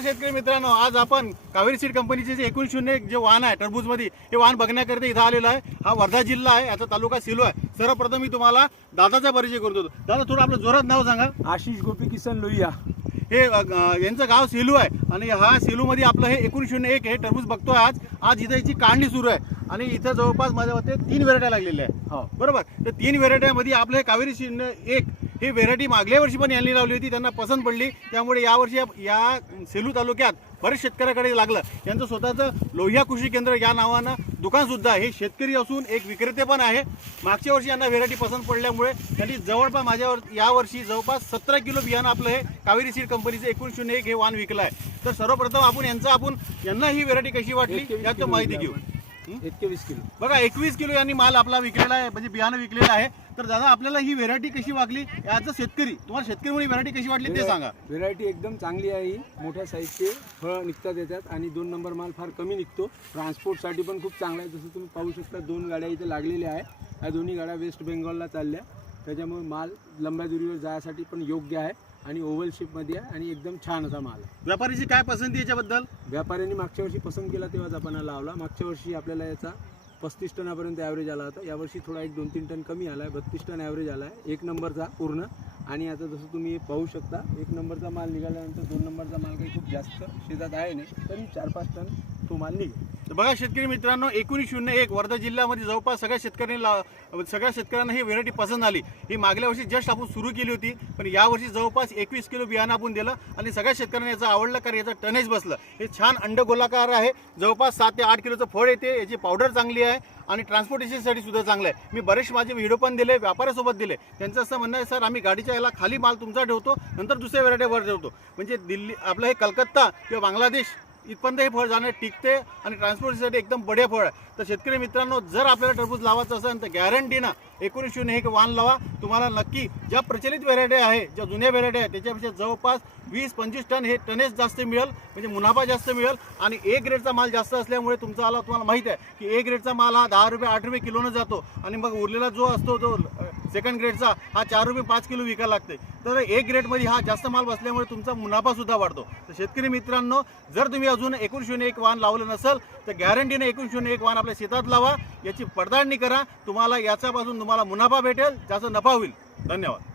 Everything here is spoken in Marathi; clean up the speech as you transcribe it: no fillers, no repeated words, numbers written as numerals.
शेतकरी मित्रांनो, आज आपण कावेरी सीड कंपनीचे जे 1901 जे वाहन आहे टरबूजमध्ये, हे वाहन बघण्याकरिता इथं आलेलं आहे। हा वर्धा जिल्हा आहे, याचा तालुका सेलू आहे। सर्वप्रथम मी तुम्हाला दादाचा परिचय करतो। दादा, थोडं आपलं जोरात नाव सांगा। आशिष गोपी किसन लोहिया। हे यांचं गाव सेलू आहे आणि हा सेलूमध्ये आपलं हे 1901 हे टरबूज बघतोय। आज इथं याची काढणी सुरू आहे आणि इथं जवळपास माझ्या मते 3 व्हेरायटी लागलेल्या आहे। हो, बरोबर। तर 3 व्हेरायटीमध्ये आपलं हे कावेरी सीड 1 ही व्हेरायटी मागल्या वर्षी पण यांनी लावली होती, त्यांना पसंत पडली, त्यामुळे यावर्षी या सेलू तालुक्यात बरेच शेतकऱ्याकडे लागलं। यांचं स्वतःचं लोहिया कृषी केंद्र या नावानं दुकान सुद्धा आहे। हे शेतकरी असून एक विक्रेते पण आहे। मागच्या वर्षी यांना व्हेरायटी पसंत पडल्यामुळे त्यांनी जवळपास माझ्यावर यावर्षी जवळपास 17 किलो बियाणं आपलं हे कावेरी सीड कंपनीचं 1901 हे वाहन विकलं आहे। तर सर्वप्रथम आपण यांना ही व्हेरायटी कशी वाटली याची माहिती घेऊ। 21 किलो बघा, 21 किलो यांनी माल आपला विकलेला आहे, म्हणजे बियाणं विकलेलं आहे। तर दादा, आपल्याला ही व्हेरायटी कशी वाटली? याचं तुम्हाला शेतकरी म्हणून व्हेरायटी कशी वाटली ते सांगा। व्हेरायटी एकदम चांगली आहे। ही मोठ्या साईजचे फळं निघतात याच्यात आणि 2 नंबर माल फार कमी निघतो। ट्रान्सपोर्टसाठी पण खूप चांगला आहे। जसं तुम्ही पाहू शकता 2 गाड्या इथे लागलेल्या आहे। या दोन्ही गाड्या वेस्ट बेंगॉलला चालल्या, त्याच्यामुळे माल लंब्या दुरीवर जाण्यासाठी पण योग्य आहे आणि ओव्हल शेपमध्ये आहे आणि एकदम छान असा माल आहे। व्यापारीची काय पसंती याच्याबद्दल? व्यापाऱ्यांनी मागच्या वर्षी पसंत केला तेव्हाच आपण लावला। मागच्या वर्षी आपल्याला याचा 35 टनापर्यंत ॲव्हरेज आला होता। यावर्षी थोडा 1-2-3 टन कमी आला आहे, 32 टन ॲव्हरेज आला आहे 1 नंबरचा पूर्ण। आणि आता जसं तुम्ही पाहू शकता 1 नंबरचा माल निघाल्यानंतर 2 नंबरचा माल काही खूप जास्त शेतात आहे नाही, तरी 4-5 टन तो माल निघेल। तर बघा शेतकरी मित्रांनो, 1901 वर्धा जिल्ह्यामध्ये जवळपास सगळ्या शेतकऱ्यांना ही व्हेरायटी पसंत आली। ही मागल्या वर्षी जस्ट आपण सुरू केली होती, पण यावर्षी जवळपास 21 किलो बियाणं आपण दिलं आणि सगळ्या शेतकऱ्यांना याचं आवडलं, कारण याचं टनेज बसलं। हे छान अंडगोलाकार आहे, जवळपास 7 ते 8 किलोचं फळ येते। याची पावडर चांगली आहे आणि ट्रान्सपोर्टेशनसाठी सुद्धा चांगलं आहे। मी बरेच माझे व्हिडिओ पण दिले, व्यापाऱ्यासोबत दिले। त्यांचं असं म्हणणं आहे, सर आम्ही गाडीच्या याला खाली माल तुमचा ठेवतो, नंतर दुसऱ्या व्हेरायटीवर ठेवतो। म्हणजे दिल्ली आपलं हे कलकत्ता किंवा बांगलादेश इथपर्यंत हे फळ जाणं टिकते आणि ट्रान्सपोर्टसाठी एकदम बढिया फळ आहे। तर शेतकरी मित्रांनो, जर आपल्याला टरबूज लावायचं असेल तर गॅरंटीनं 1901 वाहन लावा। तुम्हाला नक्की ज्या प्रचलित व्हेरायटी आहे, ज्या जुन्या व्हेरायटी आहे, त्याच्यापेक्षा जवळपास 20-25 टन हे टनेज जास्त मिळेल, म्हणजे मुनाफा जास्त मिळेल। आणि ए ग्रेडचा माल जास्त असल्यामुळे तुम्हाला माहीत आहे की ए ग्रेडचा माल हा 10 रुपये 8 रुपये किलोनं जातो आणि मग उरलेला जो असतो तो सेकंड ग्रेडचा हा 4 रुपये 5 किलो विकायला लागते। तर ए ग्रेडमध्ये हा जास्त माल बसल्यामुळे तुमचा मुनाफा सुद्धा वाढतो। तर शेतकरी मित्रांनो, जर तुम्ही अजून 1901 वाहन लावलं नसेल तर गॅरंटीने 1901 वाहन आपल्या शेतात लावा, याची पडताळणी करा। तुम्हाला याच्यापासून मुनाफा भेटेल, जास्त नफा होईल। धन्यवाद।